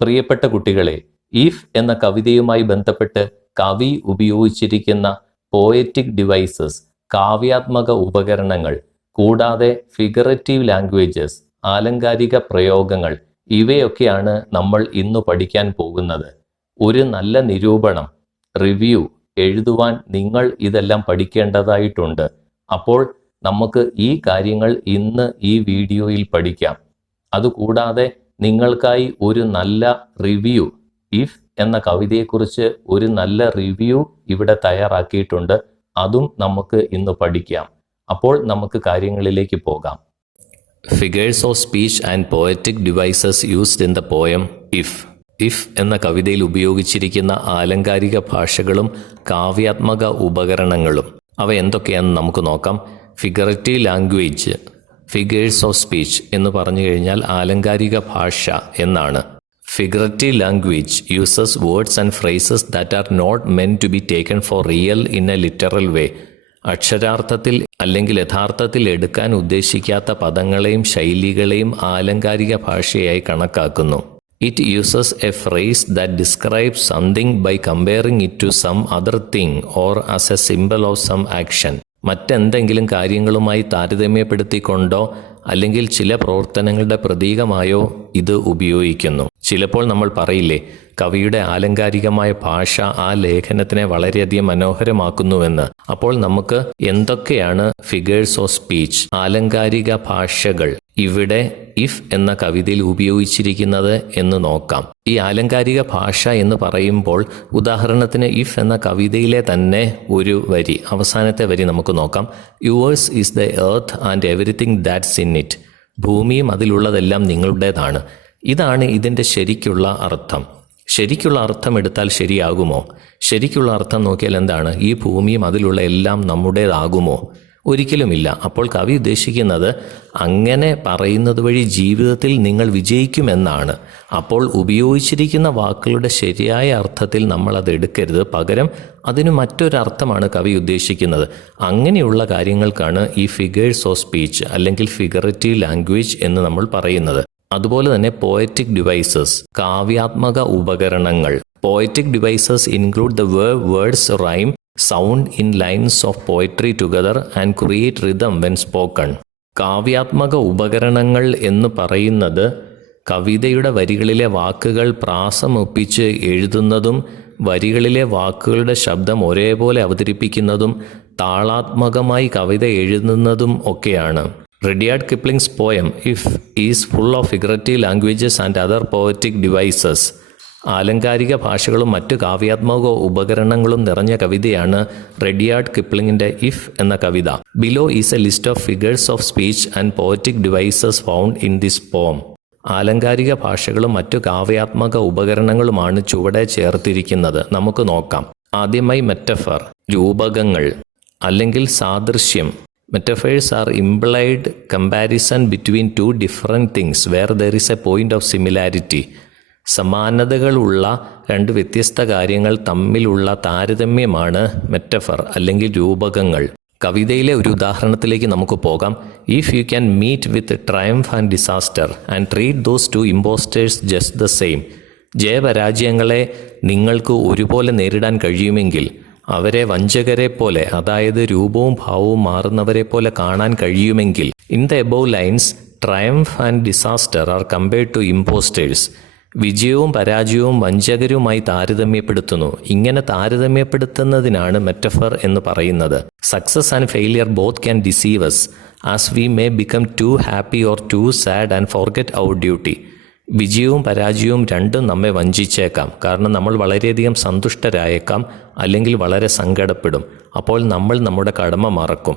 പ്രിയപ്പെട്ട കുട്ടികളെ, ഇഫ് എന്ന കവിതയുമായി ബന്ധപ്പെട്ട് കവി ഉപയോഗിച്ചിരിക്കുന്ന പോയറ്റിക് ഡിവൈസസ്, കാവ്യാത്മക ഉപകരണങ്ങൾ, കൂടാതെ ഫിഗറേറ്റീവ് ലാംഗ്വേജസ്, ആലങ്കാരിക പ്രയോഗങ്ങൾ, ഇവയൊക്കെയാണ് നമ്മൾ ഇന്ന് പഠിക്കാൻ പോകുന്നത്. ഒരു നല്ല നിരൂപണം, റിവ്യൂ എഴുതുവാൻ നിങ്ങൾ ഇതെല്ലാം പഠിക്കേണ്ടതായിട്ടുണ്ട്. അപ്പോൾ നമുക്ക് ഈ കാര്യങ്ങൾ ഇന്ന് ഈ വീഡിയോയിൽ പഠിക്കാം. അതുകൂടാതെ നിങ്ങൾക്കായി ഒരു നല്ല റിവ്യൂ, ഇഫ് എന്ന കവിതയെക്കുറിച്ച് ഒരു നല്ല റിവ്യൂ ഇവിടെ തയ്യാറാക്കിയിട്ടുണ്ട്. അതും നമുക്ക് ഇന്ന് പഠിക്കാം. അപ്പോൾ നമുക്ക് കാര്യങ്ങളിലേക്ക് പോകാം. Figures of speech and poetic devices used in the poem if. If എന്ന കവിതയിൽ ഉപയോഗിച്ചിരിക്കുന്ന ആലങ്കാരിക ഭാഷകളും കാവ്യാത്മക ഉപകരണങ്ങളും അവ എന്തൊക്കെയാണെന്ന് നമുക്ക് നോക്കാം. Figurative language, figures of speech എന്ന് പറഞ്ഞു കഴിഞ്ഞാൽ ആലങ്കാരിക ഭാഷ എന്നാണ്. Figurative language uses words and phrases that are not meant to be taken for real in a literal way. അക്ഷരാർത്ഥത്തിൽ അല്ലെങ്കിൽ യഥാർത്ഥത്തിൽ എടുക്കാൻ ഉദ്ദേശിക്കാത്ത പദങ്ങളെയും ശൈലികളെയും ആലങ്കാരിക ഭാഷയായി കണക്കാക്കുന്നു. It uses a phrase that describes something by comparing it to some other thing or as a symbol of some action. മറ്റെന്തെങ്കിലും കാര്യങ്ങളുമായി താരതമ്യപ്പെടുത്തിക്കൊണ്ടോ അല്ലെങ്കിൽ ചില പ്രവർത്തനങ്ങളുടെ പ്രതീകമായോ ഇത് ഉപയോഗിക്കുന്നു. ചിലപ്പോൾ നമ്മൾ പറയില്ലേ, കവിയുടെ ആലങ്കാരികമായ ഭാഷ ആ ലേഖനത്തിനെ വളരെയധികം മനോഹരമാക്കുന്നുവെന്ന്. അപ്പോൾ നമുക്ക് എന്തൊക്കെയാണ് ഫിഗേഴ്സ് ഓഫ് സ്പീച്ച്, ആലങ്കാരിക ഭാഷകൾ ഇവിടെ ഇഫ് എന്ന കവിതയിൽ ഉപയോഗിച്ചിരിക്കുന്നത് എന്ന് നോക്കാം. ഈ ആലങ്കാരിക ഭാഷ എന്ന് പറയുമ്പോൾ ഉദാഹരണത്തിന് ഇഫ് എന്ന കവിതയിലെ തന്നെ ഒരു വരി, അവസാനത്തെ വരി നമുക്ക് നോക്കാം. Yours is the earth and everything that's in it. ഭൂമിയും അതിലുള്ളതെല്ലാം നിങ്ങളുടേതാണ്. ഇതാണ് ഇതിൻ്റെ ശരിക്കുള്ള അർത്ഥം. ശരിക്കുള്ള അർത്ഥം എടുത്താൽ ശരിയാകുമോ? ശരിക്കുള്ള അർത്ഥം നോക്കിയാൽ എന്താണ്? ഈ ഭൂമിയും അതിലുള്ള എല്ലാം നമ്മുടേതാകുമോ? ഒരിക്കലുമില്ല. അപ്പോൾ കവി ഉദ്ദേശിക്കുന്നത് അങ്ങനെ പറയുന്നത് വഴി ജീവിതത്തിൽ നിങ്ങൾ വിജയിക്കുമെന്നാണ്. അപ്പോൾ ഉപയോഗിച്ചിരിക്കുന്ന വാക്കുകളുടെ ശരിയായ അർത്ഥത്തിൽ നമ്മൾ അത് എടുക്കരുത്. പകരം അതിന് മറ്റൊരർത്ഥമാണ് കവി ഉദ്ദേശിക്കുന്നത്. അങ്ങനെയുള്ള കാര്യങ്ങൾക്കാണ് ഈ ഫിഗേഴ്സ് ഓഫ് സ്പീച്ച് അല്ലെങ്കിൽ ഫിഗറേറ്റീവ് ലാംഗ്വേജ് എന്ന് നമ്മൾ പറയുന്നത്. അതുപോലെ തന്നെ പോയറ്റിക് ഡിവൈസസ്, കാവ്യാത്മക ഉപകരണങ്ങൾ. Poetic devices include the words rhyme, sound in lines of poetry together and create rhythm when spoken. കാവ്യാത്മക ഉപകരണങ്ങൾ എന്ന് പറയുന്നത് കവിതയുടെ വരികളിലെ വാക്കുകൾ പ്രാസമൊപ്പിച്ച് എഴുതുന്നതും വരികളിലെ വാക്കുകളുടെ ശബ്ദം ഒരേപോലെ അവതരിപ്പിക്കുന്നതും താളാത്മകമായി കവിത എഴുതുന്നതും ഒക്കെയാണ്. Rudyard Kipling's poem if is full of figurative languages and other poetic devices. ആലങ്കാരിക ഭാഷകളും മറ്റു കാവ്യാത്മക ഉപകരണങ്ങളും നിറഞ്ഞ കവിതയാണ് റഡിയാർഡ് കിപ്ലിംഗിൻ്റെ ഇഫ് എന്ന കവിത. Below is a list of figures of speech and poetic devices found in this poem. ആലങ്കാരിക ഭാഷകളും മറ്റു കാവ്യാത്മക ഉപകരണങ്ങളുമാണ് ചുവടെ ചേർത്തിരിക്കുന്നത്. നമുക്ക് നോക്കാം. ആദ്യമായി മെറ്റഫർ, രൂപകങ്ങൾ അല്ലെങ്കിൽ സാദൃശ്യം. Metaphors are implied comparison between two different things where there is a point of similarity. സമാനതകളുള്ള രണ്ട് വ്യത്യസ്ത കാര്യങ്ങൾ തമ്മിലുള്ള താരതമ്യമാണ് മെറ്റഫർ അല്ലെങ്കിൽ രൂപകങ്ങൾ. കവിതയിലെ ഒരു ഉദാഹരണത്തിലേക്ക് നമുക്ക് പോകാം. If you can meet with triumph and disaster and treat those two impostors just the same. ജയപരാജയങ്ങളെ നിങ്ങൾക്ക് ഒരുപോലെ നേരിടാൻ കഴിയുമെങ്കിൽ അവരെ വഞ്ചകരെ പോലെ, അതായത് രൂപവും ഭാവവും മാറുന്നവരെ പോലെ കാണാൻ കഴിയുമെങ്കിൽ. In the above lines triumph and disaster are compared to impostors. വിജയവും പരാജയവും വഞ്ചകരുമായി താരതമ്യപ്പെടുത്തുന്നു. ഇങ്ങനെ താരതമ്യപ്പെടുത്തുന്നതിനാണ് മെറ്റഫർ എന്ന് പറയുന്നത്. Success and failure both can deceive us as we may become too happy or too sad and forget our duty. വിജയവും പരാജയവും രണ്ടും നമ്മെ വഞ്ചിച്ചേക്കാം. കാരണം നമ്മൾ വളരെയധികം സന്തുഷ്ടരായേക്കാം, അല്ലെങ്കിൽ വളരെ സങ്കടപ്പെടും. അപ്പോൾ നമ്മൾ നമ്മുടെ കടമ മറക്കും.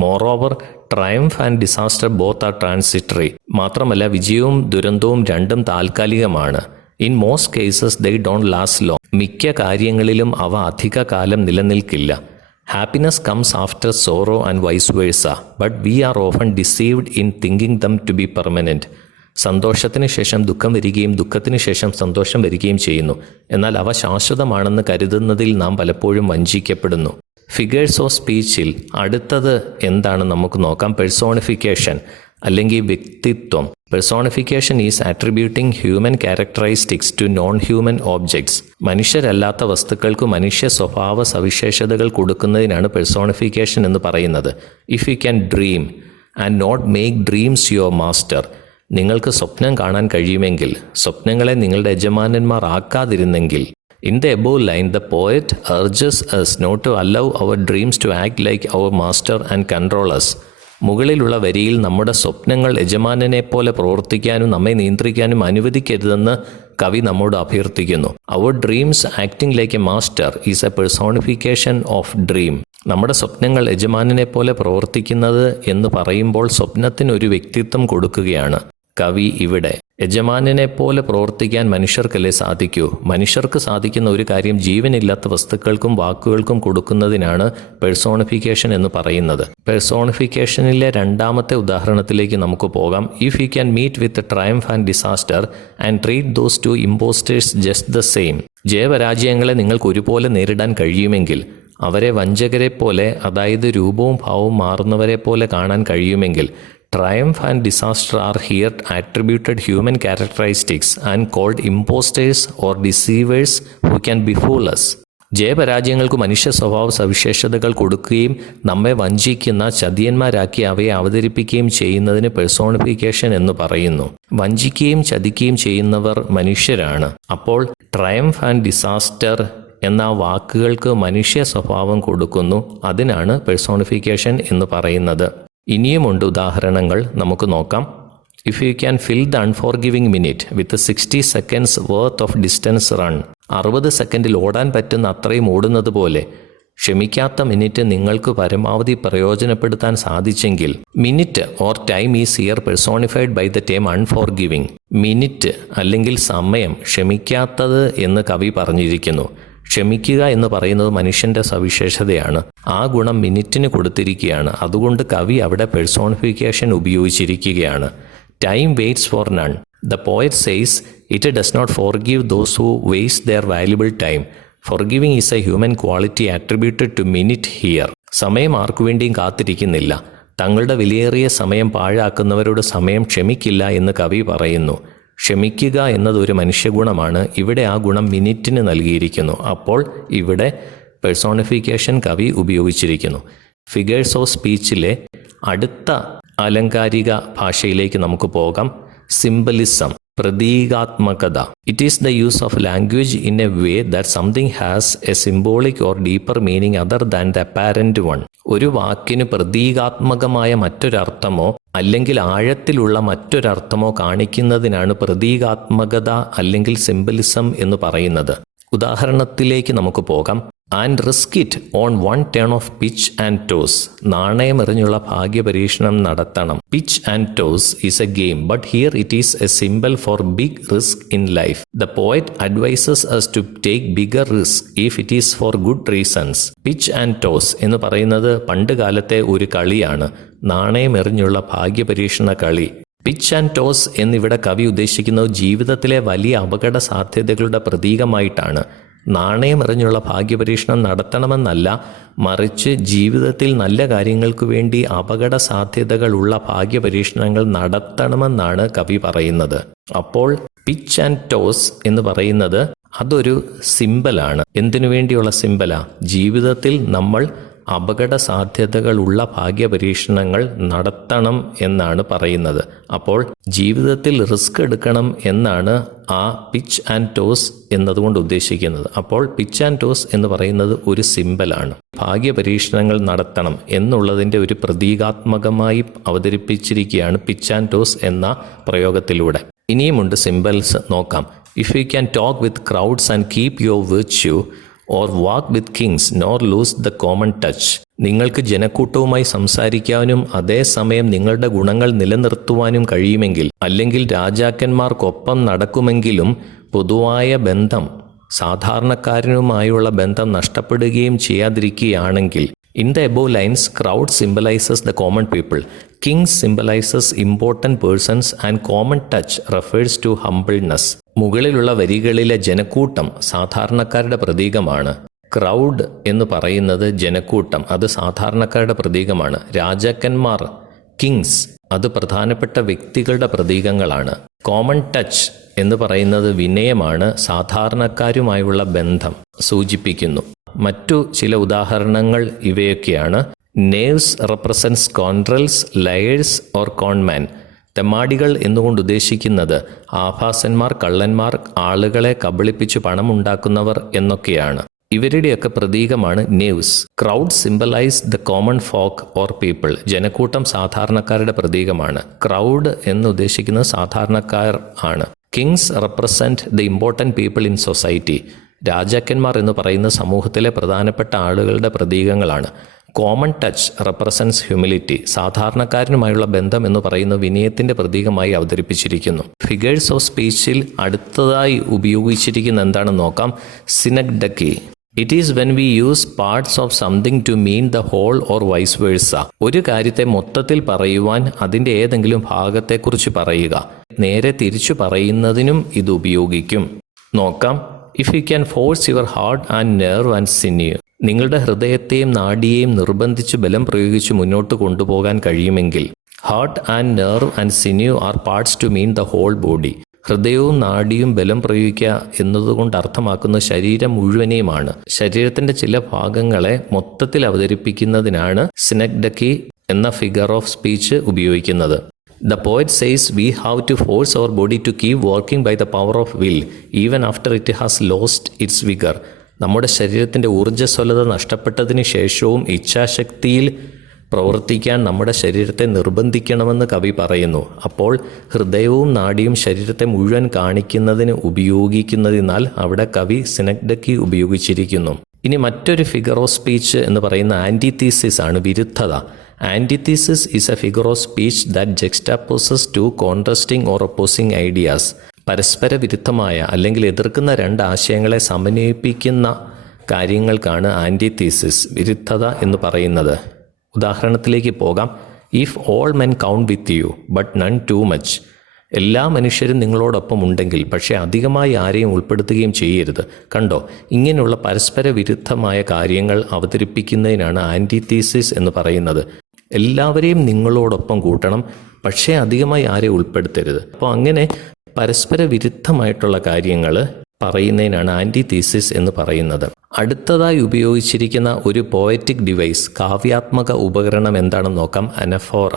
Moreover triumph and disaster both are transitory. മാത്രമല്ല വിജയവും ദുരന്തവും രണ്ടും താൽക്കാലികമാണ്. In most cases they don't last long. മിക്ക കാര്യങ്ങളിലും അവ അധിക കാലം നിലനിൽക്കില്ല. Happiness comes after sorrow and vice versa, but we are often deceived in thinking them to be permanent. സന്തോഷത്തിന് ശേഷം ദുഃഖം വരികയും ദുഃഖത്തിന് ശേഷം സന്തോഷം വരികയും ചെയ്യുന്നു. എന്നാൽ അവ ശാശ്വതമാണെന്ന് കരുതുന്നതിൽ നാം പലപ്പോഴും വഞ്ചിക്കപ്പെടുന്നു. ഫിഗേഴ്സ് ഓഫ് സ്പീച്ചിൽ അടുത്തത് എന്താണ് നമുക്ക് നോക്കാം. പെഴ്സോണിഫിക്കേഷൻ അല്ലെങ്കിൽ വ്യക്തിത്വം. Personification is attributing human characteristics to non-human objects. മനുഷ്യരല്ലാത്ത വസ്തുക്കൾക്ക് മനുഷ്യ സ്വഭാവ സവിശേഷതകൾ കൊടുക്കുന്നതിനാണ് പെർസോണിഫിക്കേഷൻ എന്ന് പറയുന്നത്. If you can dream and not make dreams your master, നിങ്ങൾക്ക് സ്വപ്നം കാണാൻ കഴിയുമെങ്കിൽ സ്വപ്നങ്ങളെ നിങ്ങളുടെ യജമാനന്മാർ ആക്കാതിരുന്നെങ്കിൽ. In the above line, the poet urges us not to allow our dreams to act like our master and control us. മുകളിലുള്ള വരിയിൽ നമ്മുടെ സ്വപ്നങ്ങൾ യജമാനനെ പോലെ പ്രവർത്തിക്കാനും നമ്മെ നിയന്ത്രിക്കാനും അനുവദിക്കരുതെന്ന് കവി നമ്മോട് അഭ്യർത്ഥിക്കുന്നു. Our dreams acting like a master is a personification of dream. നമ്മുടെ സ്വപ്നങ്ങൾ യജമാനനെ പോലെ പ്രവർത്തിക്കുന്നത് എന്ന് പറയുമ്പോൾ സ്വപ്നത്തിന് ഒരു വ്യക്തിത്വം കൊടുക്കുകയാണ് കവി ഇവിടെ. യജമാനനെ പോലെ പ്രവർത്തിക്കാൻ മനുഷ്യർക്കല്ലേ സാധിക്കൂ? മനുഷ്യർക്ക് സാധിക്കുന്ന ഒരു കാര്യം ജീവനില്ലാത്ത വസ്തുക്കൾക്കും വാക്കുകൾക്കും കൊടുക്കുന്നതിനാണ് പെർസോണിഫിക്കേഷൻ എന്ന് പറയുന്നത്. പെർസോണിഫിക്കേഷനിലെ രണ്ടാമത്തെ ഉദാഹരണത്തിലേക്ക് നമുക്ക് പോകാം. If you can meet with triumph and disaster and treat those two impostors just the same. ജയപരാജയങ്ങളെ നിങ്ങൾക്ക് ഒരുപോലെ നേരിടാൻ കഴിയുമെങ്കിൽ, അവരെ വഞ്ചകരെ പോലെ, അതായത് രൂപവും ഭാവവും മാറുന്നവരെ പോലെ കാണാൻ കഴിയുമെങ്കിൽ. Triumph and disaster are here attributed human characteristics and called imposters or deceivers who can befool us. ജയപരാജയങ്ങൾക്ക് മനുഷ്യ സ്വഭാവ സവിശേഷതകൾ കൊടുക്കുകയും നമ്മെ വഞ്ചിക്കുന്ന ചതിയന്മാരാക്കി അവയെ അവതരിപ്പിക്കുകയും ചെയ്യുന്നതിന് പെർസോണിഫിക്കേഷൻ എന്ന് പറയുന്നു. വഞ്ചിക്കുകയും ചതിക്കുകയും ചെയ്യുന്നവർ മനുഷ്യരാണ്. അപ്പോൾ ട്രയംഫ് ആൻഡ് ഡിസാസ്റ്റർ എന്ന വാക്കുകൾക്ക് മനുഷ്യ സ്വഭാവം കൊടുക്കുന്നു. അതിനാണ് പെർസോണിഫിക്കേഷൻ എന്ന് പറയുന്നത്. ഇനിയുമുണ്ട് ഉദാഹരണങ്ങൾ, നമുക്ക് നോക്കാം. If you can fill the unforgiving minute with 60 seconds worth of distance run. 60 സെക്കൻഡിൽ ഓടാൻ പറ്റുന്ന അത്രയും ഓടുന്നത് പോലെ ക്ഷമിക്കാത്ത മിനിറ്റ് നിങ്ങൾക്ക് പരമാവധി പ്രയോജനപ്പെടുത്താൻ സാധിച്ചെങ്കിൽ. Minute or time is here personified by the term unforgiving. Minute അല്ലെങ്കിൽ സമയം, ക്ഷമിക്കാത്തത് എന്ന് കവി പറഞ്ഞിരിക്കുന്നു. ക്ഷമിക്കുക എന്ന് പറയുന്നത് മനുഷ്യൻ്റെ സവിശേഷതയാണ്. ആ ഗുണം മിനിറ്റിന് കൊടുത്തിരിക്കുകയാണ്. അതുകൊണ്ട് കവി അവിടെ പെർസോണിഫിക്കേഷൻ ഉപയോഗിച്ചിരിക്കുകയാണ്. Time waits for none. The poet says it does not forgive those who waste their valuable time. Forgiving is a human quality attributed to minute here. സമയം ആർക്കു വേണ്ടിയും കാത്തിരിക്കുന്നില്ല. തങ്ങളുടെ വിലയേറിയ സമയം പാഴാക്കുന്നവരോട് സമയം ക്ഷമിക്കില്ല എന്ന് കവി പറയുന്നു. ക്ഷമിക്കുക എന്നത് ഒരു മനുഷ്യഗുണമാണ്. ഇവിടെ ആ ഗുണം മിനിറ്റിന് നൽകിയിരിക്കുന്നു. അപ്പോൾ ഇവിടെ പെർസോണിഫിക്കേഷൻ കവി ഉപയോഗിച്ചിരിക്കുന്നു. ഫിഗേഴ്സ് ഓഫ് സ്പീച്ചിലെ അടുത്ത അലങ്കാരിക ഭാഷയിലേക്ക് നമുക്ക് പോകാം. സിംബലിസം, പ്രതീകാത്മകത. It is the use of language in a way that something has a symbolic or deeper meaning other than the apparent one. ഒരു വാക്കിന് പ്രതീകാത്മകമായ മറ്റൊരർത്ഥമോ അല്ലെങ്കിൽ ആഴത്തിലുള്ള മറ്റൊരർത്ഥമോ കാണിക്കുന്നതിനാണ് പ്രതീകാത്മകത അല്ലെങ്കിൽ സിംബലിസം എന്ന് പറയുന്നത്. ഉദാഹരണത്തിലേക്ക് നമുക്ക് പോകാം. And risk it on 1 turn of pitch and toss. നാണയമെറിഞ്ഞുള്ള ഭാഗ്യപരീക്ഷണം നടത്തണം. Pitch and toss is a game, but here it is a symbol for big risk in life. The poet advises us to take bigger risk if it is for good reasons. Pitch and toss എന്ന് പറയുന്നത് പണ്ട് കാലത്തെ ഒരു കളിയാണ്. നാണയമെറിഞ്ഞുള്ള ഭാഗ്യപരീക്ഷണ കളി. Pitch and toss എന്നിവിടെ കവി ഉദ്ദേശിക്കുന്നത് ജീവിതത്തിലെ വലിയ അപകട സാധ്യതകളുടെ പ്രതീകമായിട്ടാണ്. നാണയമെറിഞ്ഞുള്ള ഭാഗ്യപരീക്ഷണം നടത്തണമെന്നല്ല, മറിച്ച് ജീവിതത്തിൽ നല്ല കാര്യങ്ങൾക്ക് വേണ്ടി അപകട സാധ്യതകളുള്ള ഭാഗ്യപരീക്ഷണങ്ങൾ നടത്തണമെന്നാണ് കവി പറയുന്നത്. അപ്പോൾ പിച്ച് ആൻഡ് ടോസ് എന്ന് പറയുന്നത് അതൊരു സിംബലാണ്. എന്തിനു വേണ്ടിയുള്ള സിംബലാ? ജീവിതത്തിൽ നമ്മൾ അപകട സാധ്യതകളുള്ള ഭാഗ്യപരീക്ഷണങ്ങൾ നടത്തണം എന്നാണ് പറയുന്നത്. അപ്പോൾ ജീവിതത്തിൽ റിസ്ക് എടുക്കണം എന്നാണ് ആ പിച്ച് ആൻഡ് ടോസ് എന്നതുകൊണ്ട് ഉദ്ദേശിക്കുന്നത്. അപ്പോൾ പിച്ച് ആൻഡ് ടോസ് എന്ന് പറയുന്നത് ഒരു സിംബലാണ്. ഭാഗ്യപരീക്ഷണങ്ങൾ നടത്തണം എന്നുള്ളതിൻ്റെ ഒരു പ്രതീകാത്മകമായി അവതരിപ്പിച്ചിരിക്കുകയാണ് പിച്ച് ആൻഡ് ടോസ് എന്ന പ്രയോഗത്തിലൂടെ. ഇനിയുമുണ്ട് സിംബൽസ്, നോക്കാം. If you can talk with crowds and keep your virtue or walk with Kings nor lose the common touch. നിങ്ങൾക്ക് ജനക്കൂട്ടവുമായി സംസാരിക്കാനും അതേസമയം നിങ്ങളുടെ ഗുണങ്ങൾ നിലനിർത്തുവാനും കഴിയുമെങ്കിൽ, അല്ലെങ്കിൽ രാജാക്കന്മാർക്കൊപ്പം നടക്കുമെങ്കിലും പൊതുവായ ബന്ധം, സാധാരണക്കാരനുമായുള്ള ബന്ധം നഷ്ടപ്പെടുകയും ചെയ്യാതിരിക്കുകയാണെങ്കിൽ. In the above lines, crowd symbolizes the common people. Kings symbolizes important persons and common touch refers to humbleness. മുകളിലുള്ള വരികളിലെ ജനക്കൂട്ടം സാധാരണക്കാരുടെ പ്രതീകമാണ്. ക്രൗഡ് എന്ന് പറയുന്നത് ജനക്കൂട്ടം, അത് സാധാരണക്കാരുടെ പ്രതീകമാണ്. രാജാക്കന്മാർ, കിങ്സ്, അത് പ്രധാനപ്പെട്ട വ്യക്തികളുടെ പ്രതീകങ്ങളാണ്. കോമൺ ടച്ച് എന്ന് പറയുന്നത് വിനയമാണ്, സാധാരണക്കാരുമായുള്ള ബന്ധം സൂചിപ്പിക്കുന്നു. മറ്റു ചില ഉദാഹരണങ്ങൾ ഇവയൊക്കെയാണ്. Knaves represents scoundrels, liars or conman. തെമ്മാടികൾ എന്നുകൊണ്ട് ഉദ്ദേശിക്കുന്നത് ആഭാസന്മാർ, കള്ളന്മാർ, ആളുകളെ കബളിപ്പിച്ചു പണമുണ്ടാക്കുന്നവർ എന്നൊക്കെയാണ്. ഇവരുടെയൊക്കെ പ്രതീകമാണ് knaves. Crowd symbolise the common folk or people. ജനക്കൂട്ടം സാധാരണക്കാരുടെ പ്രതീകമാണ്. ക്രൗഡ് എന്ന് ഉദ്ദേശിക്കുന്നത് സാധാരണക്കാർ ആണ്. Kings represent the important people in society. രാജാക്കന്മാർ എന്ന് പറയുന്ന സമൂഹത്തിലെ പ്രധാനപ്പെട്ട ആളുകളുടെ പ്രതീകങ്ങളാണ്. Common touch represents humility. സാധാരണക്കാരനുമായുള്ള ബന്ധം എന്ന് പറയുന്ന വിനയത്തിൻ്റെ പ്രതീകമായി അവതരിപ്പിച്ചിരിക്കുന്നു. ഫിഗേഴ്സ് ഓഫ് സ്പീച്ചിൽ അടുത്തതായി ഉപയോഗിച്ചിരിക്കുന്ന എന്താണെന്ന് നോക്കാം. Synecdoche. It is when we use parts of something to mean the whole or vice versa. ഒരു കാര്യത്തെ മൊത്തത്തിൽ പറയുവാൻ അതിൻ്റെ ഏതെങ്കിലും ഭാഗത്തെക്കുറിച്ച് പറയുക. നേരെ തിരിച്ചു പറയുന്നതിനും ഇത് ഉപയോഗിക്കും. നോക്കാം. If you can force your heart and nerve and sinew. നിങ്ങളുടെ ഹൃദയത്തെയും നാഡിയെയും നിർബന്ധിച്ച് ബലം പ്രയോഗിച്ച് മുന്നോട്ട് കൊണ്ടുപോകാൻ കഴിയുമെങ്കിൽ. Heart and nerve and sinew are parts to mean the whole body. ഹൃദയവും നാഡിയും ബലം പ്രയോഗിക്കുക എന്നതുകൊണ്ട് അർത്ഥമാക്കുന്ന ശരീരം മുഴുവനെയുമാണ്. ശരീരത്തിൻ്റെ ചില ഭാഗങ്ങളെ മൊത്തത്തിൽ അവതരിപ്പിക്കുന്നതിനാണ് സിനഗ്ഡക്കി എന്ന ഫിഗർ ഓഫ് സ്പീച്ച് ഉപയോഗിക്കുന്നത്. The poet says we have to force our body to keep working by the power of will, even after it has lost its vigor. നമ്മുടെ ശരീരത്തിൻ്റെ ഊർജ്ജസ്വലത നഷ്ടപ്പെട്ടതിന് ശേഷവും ഇച്ഛാശക്തിയിൽ പ്രവർത്തിക്കാൻ നമ്മുടെ ശരീരത്തെ നിർബന്ധിക്കണമെന്ന് കവി പറയുന്നു. അപ്പോൾ ഹൃദയവും നാഡിയും ശരീരത്തെ മുഴുവൻ കാണിക്കുന്നതിന് ഉപയോഗിക്കുന്നതിനാൽ അവിടെ കവി സിനഗ്ഡക്കി ഉപയോഗിച്ചിരിക്കുന്നു. ഇനി മറ്റൊരു ഫിഗർ ഓഫ് സ്പീച്ച് എന്ന് പറയുന്ന ആൻറ്റിതീസിസ് ആണ്, വിരുദ്ധത. Antithesis is a figure of speech that juxtaposes two contrasting or opposing ideas. പരസ്പര വിരുദ്ധമായ അല്ലെങ്കിൽ എതിർക്കുന്ന രണ്ട് ആശയങ്ങളെ സമന്വയിപ്പിക്കുന്ന കാര്യങ്ങൾക്കാണ് ആൻറ്റിതീസിസ്, വിരുദ്ധത എന്ന് പറയുന്നത്. ഉദാഹരണത്തിലേക്ക് പോകാം. If all men count with you but none too much. എല്ലാ മനുഷ്യരും നിങ്ങളോടൊപ്പം ഉണ്ടെങ്കിൽ പക്ഷേ അധികമായി ആരെയും ഉൾപ്പെടുത്തുകയും ചെയ്യരുത്. കണ്ടോ, ഇങ്ങനെയുള്ള പരസ്പര വിരുദ്ധമായ കാര്യങ്ങൾ അവതരിപ്പിക്കുന്നതിനാണ് ആൻറ്റിതീസിസ് എന്ന് പറയുന്നത്. എല്ലാവരെയും നിങ്ങളോടൊപ്പം കൂട്ടണം, പക്ഷേ അധികമായി ആരെയും ഉൾപ്പെടുത്തരുത്. അപ്പോൾ അങ്ങനെ പരസ്പര വിരുദ്ധമായിട്ടുള്ള കാര്യങ്ങൾ പറയുന്നതിനാണ് ആൻറ്റിതീസിസ് എന്ന് പറയുന്നത്. അടുത്തതായി ഉപയോഗിച്ചിരിക്കുന്ന ഒരു പോയറ്റിക് ഡിവൈസ്, കാവ്യാത്മക ഉപകരണം എന്താണെന്ന് നോക്കാം. അനഫോറ.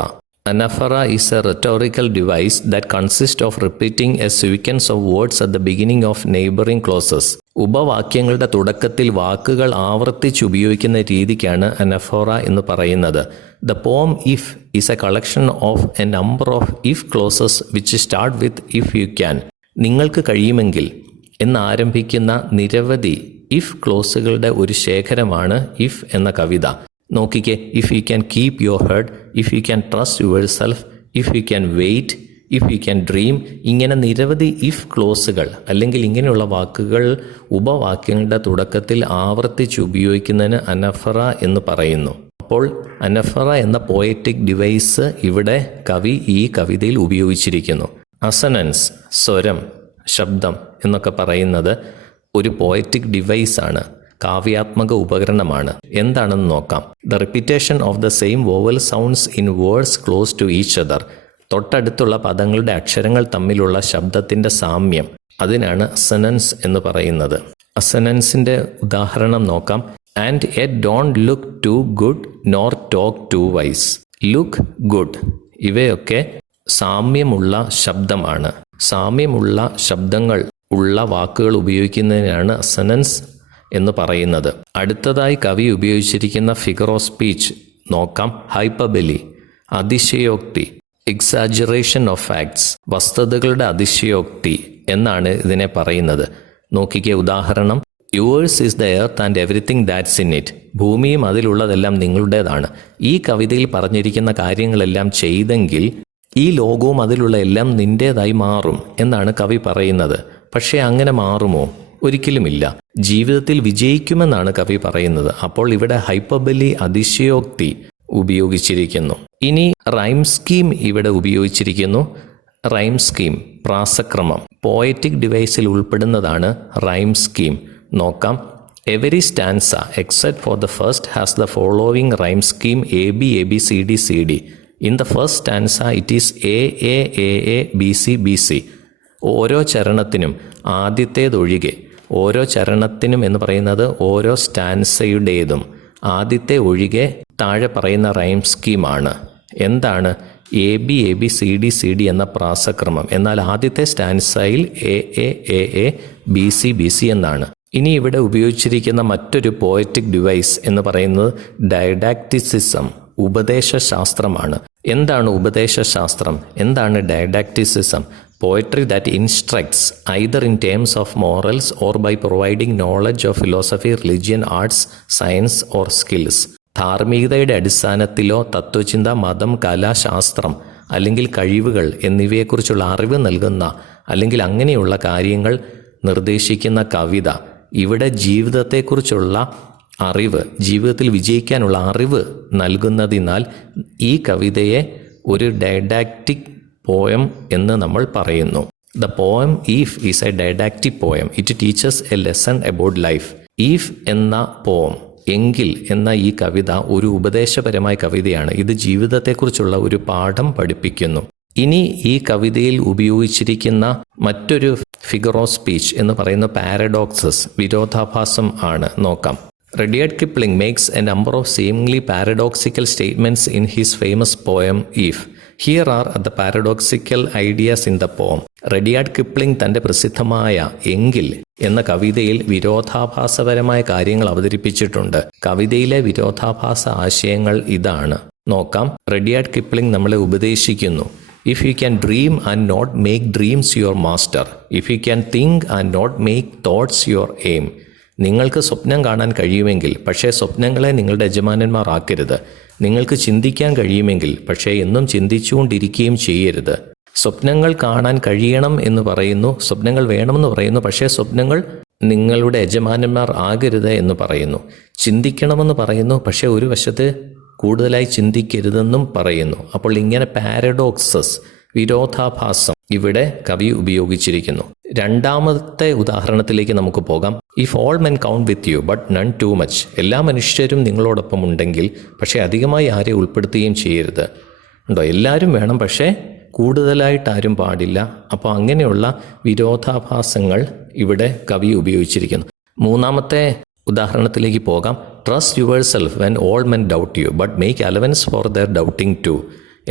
Anaphora is a rhetorical device that consists of repeating a sequence of words at the beginning of neighboring clauses. ഉപവാക്യങ്ങളുടെ തുടക്കത്തിൽ വാക്കുകൾ ആവർത്തിച്ച് ഉപയോഗിക്കുന്ന രീതിക്കാണ് അനഫോറ എന്ന് പറയുന്നത്. The poem If is a collection of a number of if clauses which start with if you can. നിങ്ങൾക്ക് കഴിയുമെങ്കിൽ എന്നാരംഭിക്കുന്ന നിരവധി ഇഫ് ക്ലോസുകളുടെ ഒരു ശേഖരമാണ് ഇഫ് എന്ന കവിത. നോക്കിക്കേ. If you can keep your head, if you can trust yourself, if you can wait, if you can dream. ഇങ്ങനെ നിരവധി ഇഫ് ക്ലോസുകൾ അല്ലെങ്കിൽ ഇങ്ങനെയുള്ള വാക്കുകൾ ഉപവാക്യങ്ങളുടെ തുടക്കത്തിൽ ആവർത്തിച്ച് ഉപയോഗിക്കുന്നതിന് അനഫറ എന്ന് പറയുന്നു. അപ്പോൾ അനഫറ എന്ന പോയറ്റിക് ഡിവൈസ് ഇവിടെ കവി ഈ കവിതയിൽ ഉപയോഗിച്ചിരിക്കുന്നു. അസനൻസ്, സ്വരം, ശബ്ദം എന്നൊക്കെ പറയുന്നത് ഒരു പോയറ്റിക് ഡിവൈസാണ്, കാവ്യാത്മക ഉപകരണമാണ്. എന്താണെന്ന് നോക്കാം. The repetition of the same vowel sounds in words close to each other. തൊട്ടടുത്തുള്ള പദങ്ങളുടെ അക്ഷരങ്ങൾ തമ്മിലുള്ള ശബ്ദത്തിൻ്റെ സാമ്യം, അതിനാണ് അസനൻസ് എന്ന് പറയുന്നത്. അസനൻസിൻ്റെ ഉദാഹരണം നോക്കാം. And yet don't look too good nor talk too wise. Look good, ഇവയൊക്കെ സാമ്യമുള്ള ശബ്ദമാണ്. സാമ്യമുള്ള ശബ്ദങ്ങൾ ഉള്ള വാക്കുകൾ ഉപയോഗിക്കുന്നതിനാണ് അസനൻസ് എന്ന് പറയുന്നത്. അടുത്തതായി കവി ഉപയോഗിച്ചിരിക്കുന്ന ഫിഗർ ഓഫ് സ്പീച്ച് നോക്കാം. ഹൈപ്പബലി, അതിശയോക്തി, എക്സാജറേഷൻ ഓഫ് ഫാക്ട്സ്, വസ്തുതകളുടെ അതിശയോക്തി എന്നാണ് ഇതിനെ പറയുന്നത്. നോക്കിക്കേ ഉദാഹരണം. Yours is the earth and everything that's in it. ഭൂമിയും അതിലുള്ളതെല്ലാം നിങ്ങളുടേതാണ്. ഈ കവിതയിൽ പറഞ്ഞിരിക്കുന്ന കാര്യങ്ങളെല്ലാം ചെയ്തെങ്കിൽ ഈ ലോകവും അതിലുള്ള എല്ലാം നിൻ്റേതായി മാറും എന്നാണ് കവി പറയുന്നത്. പക്ഷേ അങ്ങനെ മാറുമോ? ഒരിക്കലുമില്ല. ജീവിതത്തിൽ വിജയിക്കുമെന്നാണ് കവി പറയുന്നത്. അപ്പോൾ ഇവിടെ ഹൈപ്പബലി, അതിശയോക്തി ഉപയോഗിച്ചിരിക്കുന്നു. ഇനി റൈം സ്കീം ഇവിടെ ഉപയോഗിച്ചിരിക്കുന്നു. റൈം സ്കീം, പ്രാസക്രമം, പോയറ്റിക് ഡിവൈസിൽ ഉൾപ്പെടുന്നതാണ് റൈം സ്കീം. നോക്കാം. Every stanza except for the first has the following rhyme scheme A B A B C D C D. In the first stanza it is A A A A B C B C. ഓരോ ചരണത്തിനും ആദ്യത്തേതൊഴികെ, ഓരോ ചരണത്തിനും എന്ന് പറയുന്നത് ഓരോ സ്റ്റാൻസയുടേതും ആദ്യത്തെ ഒഴികെ താഴെ പറയുന്ന rhyme സ്കീമാണ്. എന്താണ്? A B A B C D C D എന്ന പ്രാസക്രമം. എന്നാൽ ആദ്യത്തെ സ്റ്റാൻസയിൽ A A A A B C B C എന്നാണ്. ഇനി ഇവിടെ ഉപയോഗിച്ചിരിക്കുന്ന മറ്റൊരു പോയറ്റിക് ഡിവൈസ് എന്ന് പറയുന്നത് ഡൈഡാക്റ്റിസിസം, ഉപദേശശാസ്ത്രമാണ്. എന്താണ് ഉപദേശശാസ്ത്രം? എന്താണ് didacticism? Poetry that instructs either in terms of morals or by providing knowledge of philosophy, religion, arts, science or skills. ധാർമ്മികതയുടെ അടിസ്ഥാനത്തിലോ തത്വചിന്ത, മതം, കല, ശാസ്ത്രം അല്ലെങ്കിൽ കഴിവുകൾ എന്നിവയെക്കുറിച്ചുള്ള അറിവ് നൽകുന്ന അല്ലെങ്കിൽ അങ്ങനെയുള്ള കാര്യങ്ങൾ നിർദ്ദേശിക്കുന്ന കവിത. ഇവിടെ ജീവിതത്തെക്കുറിച്ചുള്ള അറിവ്, ജീവിതത്തിൽ വിജയിക്കാനുള്ള അറിവ് നൽകുന്നതിനാൽ ഈ കവിതയെ ഒരു ഡൈഡാക്റ്റിക് പോയം എന്ന് നമ്മൾ പറയുന്നു. The poem if is a didactic poem. It teaches a lesson about life. If എന്ന പോം, എങ്കിൽ എന്ന ഈ കവിത ഒരു ഉപദേശപരമായ കവിതയാണ്. ഇത് ജീവിതത്തെക്കുറിച്ചുള്ള ഒരു പാഠം പഠിപ്പിക്കുന്നു. ഇനി ഈ കവിതയിൽ ഉപയോഗിച്ചിരിക്കുന്ന മറ്റൊരു ഫിഗർ ഓഫ് സ്പീച്ച് എന്ന് പറയുന്ന പാരഡോക്സസ്, വിരോധാഭാസം ആണ്. നോക്കാം. Rudyard Kipling makes a number of seemingly paradoxical statements in his famous poem If. Here are the paradoxical ideas in the poem. Rudyard Kipling തൻ്റെ പ്രസിദ്ധമായ എങ്കിൽ എന്ന കവിതയിൽ വിരോധാഭാസപരമായ കാര്യങ്ങൾ അവതരിപ്പിച്ചിട്ടുണ്ട്. കവിതയിലെ വിരോധാഭാസ ആശയങ്ങൾ ഇതാണ്. നോക്കാം. റഡിയാർഡ് കിപ്ലിംഗ് നമ്മളെ ഉപദേശിക്കുന്നു. If you can dream and not make dreams your master, if you can think and not make thoughts your aim. നിങ്ങൾക്ക് സ്വപ്നം കാണാൻ കഴിയുമെങ്കിൽ പക്ഷേ സ്വപ്നങ്ങളെ നിങ്ങളുടെ യജമാനന്മാർ ആക്കരുത്. നിങ്ങൾക്ക് ചിന്തിക്കാൻ കഴിയുമെങ്കിൽ പക്ഷേ എന്നും ചിന്തിച്ചുകൊണ്ടിരിക്കുകയും ചെയ്യരുത്. സ്വപ്നങ്ങൾ കാണാൻ കഴിയണം എന്ന് പറയുന്നു, സ്വപ്നങ്ങൾ വേണമെന്ന് പറയുന്നു, പക്ഷേ സ്വപ്നങ്ങൾ നിങ്ങളുടെ യജമാനന്മാർ ആകരുത് എന്ന് പറയുന്നു. ചിന്തിക്കണമെന്ന് പറയുന്നു, പക്ഷേ ഒരു വശത്ത് കൂടുതലായി ചിന്തിക്കരുതെന്നും പറയുന്നു. അപ്പോൾ ഇങ്ങനെ പാരഡോക്സസ്, വിരോധാഭാസം ഇവിടെ കവി ഉപയോഗിച്ചിരിക്കുന്നു. രണ്ടാമത്തെ ഉദാഹരണത്തിലേക്ക് നമുക്ക് പോകാം. If all men count with you but none too much. എല്ലാ മനുഷ്യരും നിങ്ങളോടൊപ്പം ഉണ്ടെങ്കിൽ പക്ഷേ അധികമായി ആരെ ഉൾപ്പെടുത്തുകയും ചെയ്യരുത്. ഉണ്ടോ? എല്ലാവരും വേണം, പക്ഷേ കൂടുതലായിട്ട് ആരും പാടില്ല. അപ്പോൾ അങ്ങനെയുള്ള വിരോധാഭാസങ്ങൾ ഇവിടെ കവി ഉപയോഗിച്ചിരിക്കുന്നു. മൂന്നാമത്തെ ഉദാഹരണത്തിലേക്ക് പോകാം. Trust your self when all men doubt you but make allowance for their doubting to.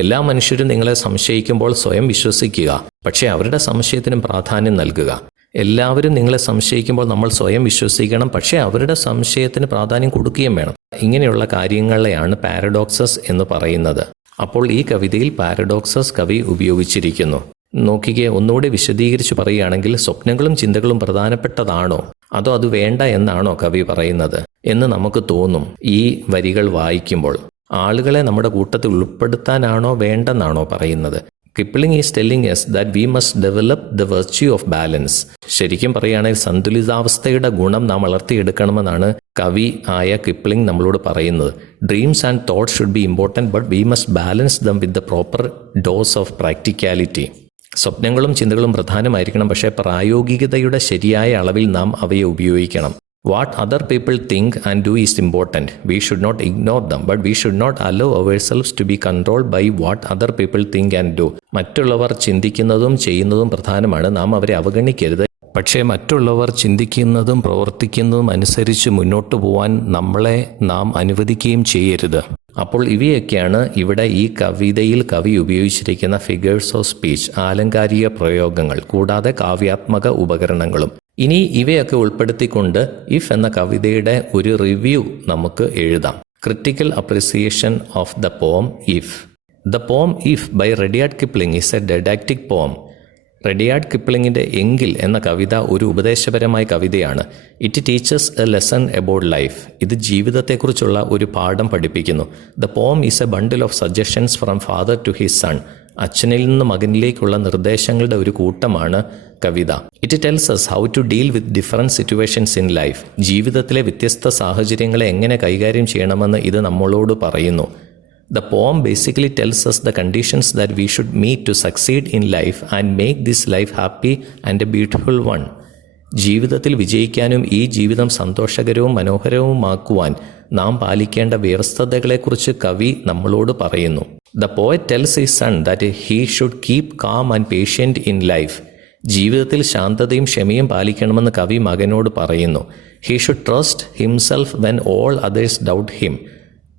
എല്ലാ മനുഷ്യരും നിങ്ങളെ സംശയിക്കുമ്പോൾ സ്വയം വിശ്വസിക്കുക, പക്ഷേ അവരുടെ സംശയത്തിനും പ്രാധാന്യം നൽകുക. എല്ലാവരും നിങ്ങളെ സംശയിക്കുമ്പോൾ നമ്മൾ സ്വയം വിശ്വസിക്കണം, പക്ഷേ അവരുടെ സംശയത്തിന് പ്രാധാന്യം കൊടുക്കുകയും വേണം. ഇങ്ങനെയുള്ള കാര്യങ്ങളെയാണ് പാരഡോക്സസ് എന്ന് പറയുന്നത്. അപ്പോൾ ഈ കവിതയിൽ പാരഡോക്സസ് കവി ഉപയോഗിച്ചിരിക്കുന്നു. നോക്കിക്കേ, ഒന്നുകൂടി വിശദീകരിച്ച് പറയുകയാണെങ്കിൽ സ്വപ്നങ്ങളും ചിന്തകളും പ്രധാനപ്പെട്ടതാണോ അതോ അത് വേണ്ട എന്നാണോ കവി പറയുന്നത് എന്ന് നമുക്ക് തോന്നും ഈ വരികൾ വായിക്കുമ്പോൾ. ആളുകളെ നമ്മുടെ കൂട്ടത്തിൽ ഉൾപ്പെടുത്താനാണോ വേണ്ടെന്നാണോ പറയുന്നത്? Kipling is telling S that we must develop the virtue of balance. ശരിക്കും പറയുകയാണെങ്കിൽ സന്തുലിതാവസ്ഥയുടെ ഗുണം നാം വളർത്തിയെടുക്കണമെന്നാണ് കവി ആയ കിപ്ലിംഗ് നമ്മളോട് പറയുന്നത്. Dreams and thoughts should be important but we must balance dum with the proper dose of practicality. സ്വപ്നങ്ങളും ചിന്തകളും പ്രധാനമായിരിക്കണം, പക്ഷേ പ്രായോഗികതയുടെ ശരിയായ അളവിൽ നാം അവയെ ഉപയോഗിക്കണം. What other people think and do is important. We should not ignore them, but we should not allow ourselves to be controlled by what other people think and do. മറ്റുള്ളവർ ചിന്തിക്കുന്നതും ചെയ്യുന്നതും പ്രധാനമാണ്, നാം അവരെ അവഗണിക്കരുത്. പക്ഷേ മറ്റുള്ളവർ ചിന്തിക്കുന്നതും പ്രവർത്തിക്കുന്നതും അനുസരിച്ച് മുന്നോട്ട് പോകാൻ നാം അനുവദിക്കുകയും ചെയ്യരുത്. അപ്പോൾ ഇവയൊക്കെയാണ് ഇവിടെ ഈ കവിതയിൽ കവി ഉപയോഗിച്ചിരിക്കുന്ന ഫിഗേഴ്സ് ഓഫ് സ്പീച്ച്, ആലങ്കാരിക പ്രയോഗങ്ങൾ, കൂടാതെ കാവ്യാത്മക ഉപകരണങ്ങളും. ഇനി ഇവയൊക്കെ ഉൾപ്പെടുത്തിക്കൊണ്ട് ഇഫ് എന്ന കവിതയുടെ ഒരു റിവ്യൂ നമുക്ക് എഴുതാം. Critical appreciation of the poem if. The poem if by Rudyard Kipling is a didactic poem. Rudyard കിപ്ലിങ്ങിൻ്റെ എങ്കിൽ എന്ന കവിത ഒരു ഉപദേശപരമായ കവിതയാണ്. It teaches a lesson about life. ഇത് ജീവിതത്തെക്കുറിച്ചുള്ള ഒരു പാഠം പഠിപ്പിക്കുന്നു. The poem is a bundle of suggestions from father to his son. അച്ഛനിൽ നിന്ന് മകനിലേക്കുള്ള നിർദ്ദേശങ്ങളുടെ ഒരു കൂട്ടമാണ് കവിത. It tells us how to deal with different situations in life. ജീവിതത്തിലെ വ്യത്യസ്ത സാഹചര്യങ്ങളെ എങ്ങനെ കൈകാര്യം ചെയ്യണമെന്ന് ഇത് നമ്മളോട് പറയുന്നു. The poem basically tells us the conditions that we should meet to succeed in life and make this life happy and a beautiful one. ജീവിതത്തിൽ വിജയിക്കാനും ഈ ജീവിതം സന്തോഷകരവും മനോഹരവുമാക്കുവാൻ നാം പാലിക്കേണ്ട വ്യവസ്ഥതകളെക്കുറിച്ച് കവി നമ്മളോട് പറയുന്നു. The poet tells his son that he should keep calm and patient in life. ജീവിതത്തിൽ ശാന്തതയും ക്ഷമയും പാലിക്കണമെന്ന് കവി മകനോട് പറയുന്നു. He should trust himself when all others doubt him.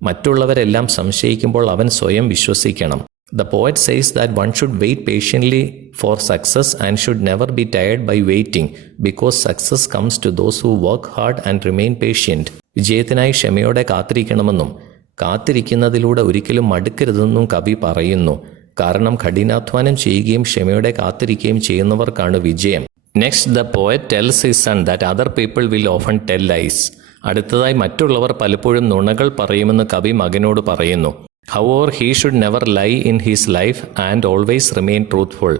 മറ്റുള്ളവരെല്ലാം സംശയിക്കുമ്പോൾ അവൻ സ്വയം വിശ്വസിക്കണം. The poet says that one should wait patiently for success and should never be tired by waiting because success comes to those who work hard and remain patient. വിജയത്തിനായി ക്ഷമയോടെ കാത്തിരിക്കണമെന്നും കാത്തിരിക്കുന്നതിലൂടെ ഒരിക്കലും മടുക്കരുതെന്നും കവി പറയുന്നു. കാരണം കഠിനാധ്വാനം ചെയ്യുകയും ക്ഷമയോടെ കാത്തിരിക്കുകയും ചെയ്യുന്നവർക്കാണ് വിജയം. Next the poet tells his son that other people will often tell lies. അടുത്തതായി മറ്റുള്ളവർ പലപ്പോഴും നുണകൾ പറയുമെന്ന് കവി മകനോട് പറയുന്നു. However, he should never lie in his life and always remain truthful.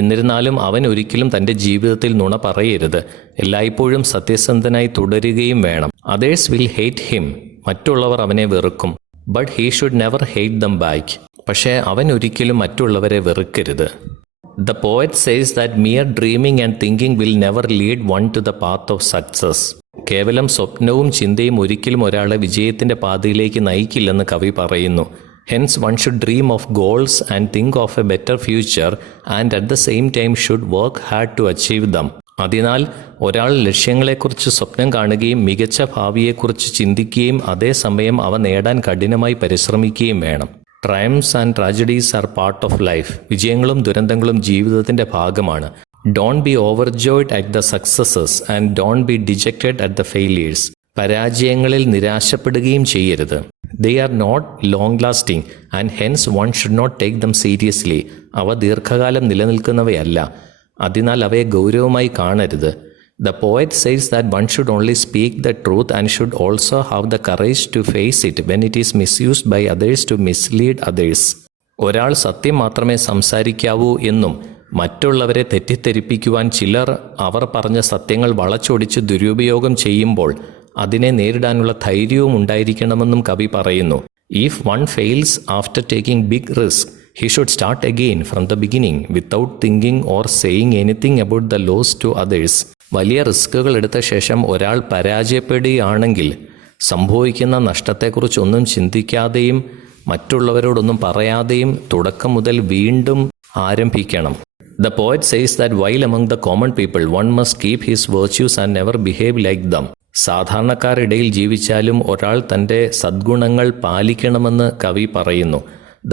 എന്നിരുന്നാലും അവൻ ഒരിക്കലും തൻ്റെ ജീവിതത്തിൽ നുണ പറയരുത്, എല്ലായ്പ്പോഴും സത്യസന്ധനായി തുടരുകയും വേണം. Others will hate him. മറ്റുള്ളവർ അവനെ വെറുക്കും. But he should never hate them back. പക്ഷേ അവൻ ഒരിക്കലും മറ്റുള്ളവരെ വെറുക്കരുത്. The poet says that mere dreaming and thinking will never lead one to the path of success. കേവലം സ്വപ്നവും ചിന്തയും ഒരിക്കലും ഒരാളെ വിജയത്തിൻ്റെ പാതയിലേക്ക് നയിക്കില്ലെന്ന് കവി പറയുന്നു. Hence one should dream of goals and think of a better future and at the same time should work hard to achieve them. അതിനാൽ ഒരാൾ ലക്ഷ്യങ്ങളെക്കുറിച്ച് സ്വപ്നം കാണുകയും മികച്ച ഭാവിയെക്കുറിച്ച് ചിന്തിക്കുകയും അതേസമയം അവ നേടാൻ കഠിനമായി പരിശ്രമിക്കുകയും വേണം. Triumphs and tragedies are part of life. വിജയങ്ങളും ദുരന്തങ്ങളും ജീവിതത്തിൻ്റെ ഭാഗമാണ്. Don't be overjoyed at the successes and don't be dejected at the failures. പരാജയങ്ങളിൽ നിരാശപ്പെടുകയും ചെയ്യരുത്. They are not long-lasting and hence one should not take them seriously. അവ ദീർഘകാലം നിലനിൽക്കുന്നവയല്ല, അതിനാൽ അവയെ ഗൗരവമായി കാണരുത്. The poet says that one should only speak the truth and should also have the courage to face it when it is misused by others to mislead others. ഒരാൾ സത്യം മാത്രമേ സംസാരിക്കാവൂ എന്നും മറ്റുള്ളവരെ തെറ്റിദ്ധരിപ്പിക്കുവാൻ ചിലർ അവർ പറഞ്ഞ സത്യങ്ങൾ വളച്ചൊടിച്ച് ദുരുപയോഗം ചെയ്യുമ്പോൾ അതിനെ നേരിടാനുള്ള ധൈര്യവും ഉണ്ടായിരിക്കണമെന്നും കവി പറയുന്നു. If one fails after taking big risk, he should start again from the beginning without thinking or saying anything about the loss to others. വലിയ റിസ്കുകൾ എടുത്ത ശേഷം ഒരാൾ പരാജയപ്പെടുകയാണെങ്കിൽ സംഭവിക്കുന്ന നഷ്ടത്തെക്കുറിച്ചൊന്നും ചിന്തിക്കാതെയും മറ്റുള്ളവരോടൊന്നും പറയാതെയും തുടക്കം മുതൽ വീണ്ടും ആരംഭിക്കണം. The poet says that while among the common people one must keep his virtues and never behave like them. സാധാരണക്കാരിടയിൽ ജീവിച്ചാലും ഒരാൾ തൻ്റെ സദ്ഗുണങ്ങൾ പാലിക്കണമെന്ന് കവി പറയുന്നു.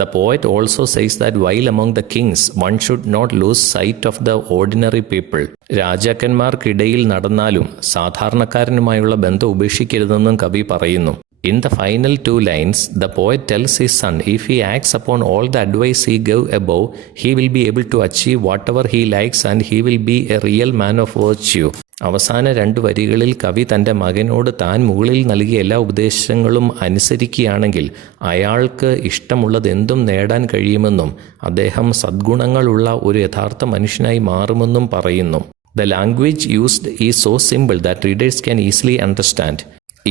The poet also says that while among the kings one should not lose sight of the ordinary people. രാജാക്കന്മാർക്കിടയിൽ നടന്നാലും സാധാരണക്കാരനുമായുള്ള ബന്ധം ഉപേക്ഷിക്കരുതെന്നും കവി പറയുന്നു. In the final two lines, the poet tells his son if he acts upon all the advice he gave above, he will be able to achieve whatever he likes and he will be a real man of virtue. അവസാന രണ്ട് വരികളിൽ കവി തൻ്റെ മകനോട് താൻ മുകളിൽ നൽകിയ എല്ലാ ഉപദേശങ്ങളും അനുസരിക്കുകയാണെങ്കിൽ അയാൾക്ക് ഇഷ്ടമുള്ളതെന്തും നേടാൻ കഴിയുമെന്നും അദ്ദേഹം സദ്ഗുണങ്ങളുള്ള ഒരു യഥാർത്ഥ മനുഷ്യനായി മാറുമെന്നും പറയുന്നു. The language used is so simple that readers can easily understand.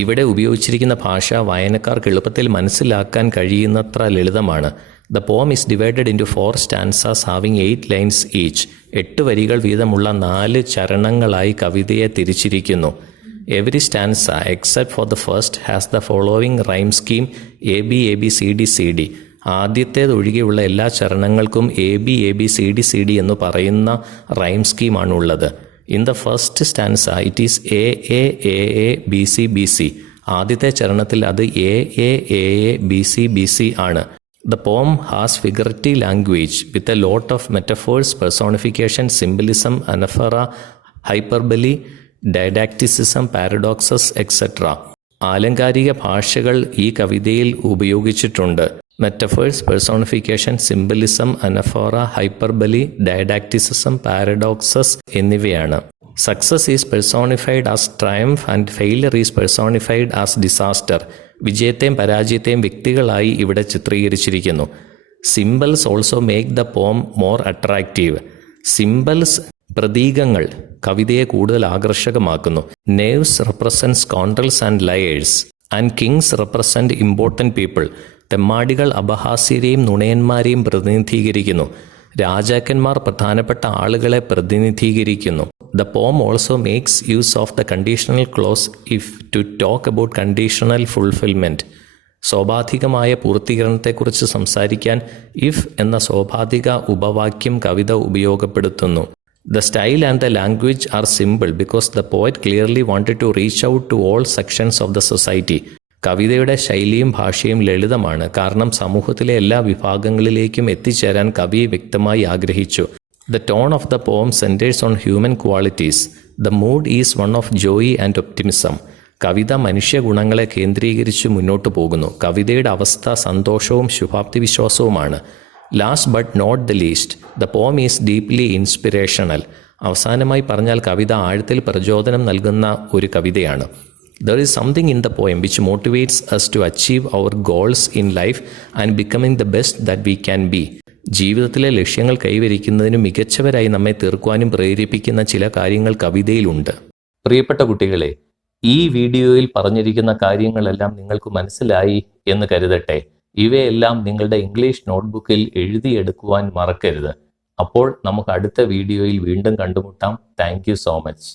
ഇവിടെ ഉപയോഗിച്ചിരിക്കുന്ന ഭാഷ വായനക്കാർക്ക് എളുപ്പത്തിൽ മനസ്സിലാക്കാൻ കഴിയുന്നത്ര ലളിതമാണ്. The poem is divided into 4 stanzas having 8 lines each. 8 വരികൾ വീതമുള്ള 4 ചരണങ്ങളായി കവിതയെ തിരിച്ചിരിക്കുന്നു. Every stanza except for the first has the following rhyme scheme AB AB CD CD. ആദ്യത്തേതൊഴികെയുള്ള എല്ലാ ചരണങ്ങൾക്കും AB AB CD CD എന്ന് പറയുന്ന rhyme സ്കീമാണുള്ളത്. In the first stanza it is A A A A B C B C. ആദ്യത്തെ ചരണത്തിൽ അത് A A A A B C B C ആണ്. The poem has figurative language with a lot of metaphors, personification, symbolism, anaphora, hyperbole, didacticism, paradoxes, etc. ആലങ്കാരിക ഭാഷകൾ ഈ കവിതയിൽ ഉപയോഗിച്ചിട്ടുണ്ട്. Metaphors, personification, symbolism, anaphora, hyperbole, didacticism, paradoxes എന്നിവയാണ്. Success is personified as triumph and failure is personified as disaster. വിജയത്തെയും പരാജയത്തെയും വ്യക്തികളായി ഇവിടെ ചിത്രീകരിച്ചിരിക്കുന്നു. Symbols also make the poem more attractive. Symbols, പ്രതീകങ്ങൾ കവിതയെ കൂടുതൽ ആകർഷകമാക്കുന്നു. Knaves represents scoundrels and liars and kings represent important people. തെമ്മാടികൾ അപഹാസ്യരെയും നുണയന്മാരെയും പ്രതിനിധീകരിക്കുന്നു. രാജാക്കന്മാർ പ്രധാനപ്പെട്ട ആളുകളെ പ്രതിനിധീകരിക്കുന്നു. The poem also makes use of the conditional clause if to talk about conditional fulfillment. സോപാധികമായ പൂർത്തീകരണത്തെക്കുറിച്ച് സംസാരിക്കാൻ ഇഫ് എന്ന സോപാധിക ഉപവാക്യം കവിത ഉപയോഗപ്പെടുത്തുന്നു. The style and the language are simple because the poet clearly wanted to reach out to all sections of the society. കവിതയുടെ ശൈലിയും ഭാഷയും ലളിതമാണ്, കാരണം സമൂഹത്തിലെ എല്ലാ വിഭാഗങ്ങളിലേക്കും എത്തിച്ചേരാൻ കവി വ്യക്തമായി ആഗ്രഹിച്ചു. The tone of the poem centers on human qualities. The mood is one of joy and optimism. കവിത മനുഷ്യഗുണങ്ങളെ കേന്ദ്രീകരിച്ച് മുന്നോട്ടു പോകുന്നു. കവിതയുടെ അവസ്ഥ സന്തോഷവും ശുഭാപ്തി വിശ്വാസവുമാണ്. Last but not the least, the poem is deeply inspirational. അവസാനമായി പറഞ്ഞാൽ കവിത ആഴത്തിൽ പ്രചോദനം നൽകുന്ന ഒരു കവിതയാണ്. There is something in the poem which motivates us to achieve our goals in life and becoming the best that we can be. ജീവിതത്തിലെ ലക്ഷ്യങ്ങൾ കൈവരിക്കുന്നതിനും മികച്ചവരായി നമ്മെ തീർക്കുവാനും പ്രേരിപ്പിക്കുന്ന ചില കാര്യങ്ങൾ കവിതയിലുണ്ട്. പ്രിയപ്പെട്ട കുട്ടികളെ, ഈ വീഡിയോയിൽ പറഞ്ഞിരിക്കുന്ന കാര്യങ്ങളെല്ലാം നിങ്ങൾക്ക് മനസ്സിലായി എന്ന് കരുതട്ടെ. ഇവയെല്ലാം നിങ്ങളുടെ ഇംഗ്ലീഷ് നോട്ട്ബുക്കിൽ എഴുതിയെടുക്കുവാൻ മറക്കരുത്. അപ്പോൾ നമുക്ക് അടുത്ത വീഡിയോയിൽ വീണ്ടും കണ്ടുമുട്ടാം. Thank you so much.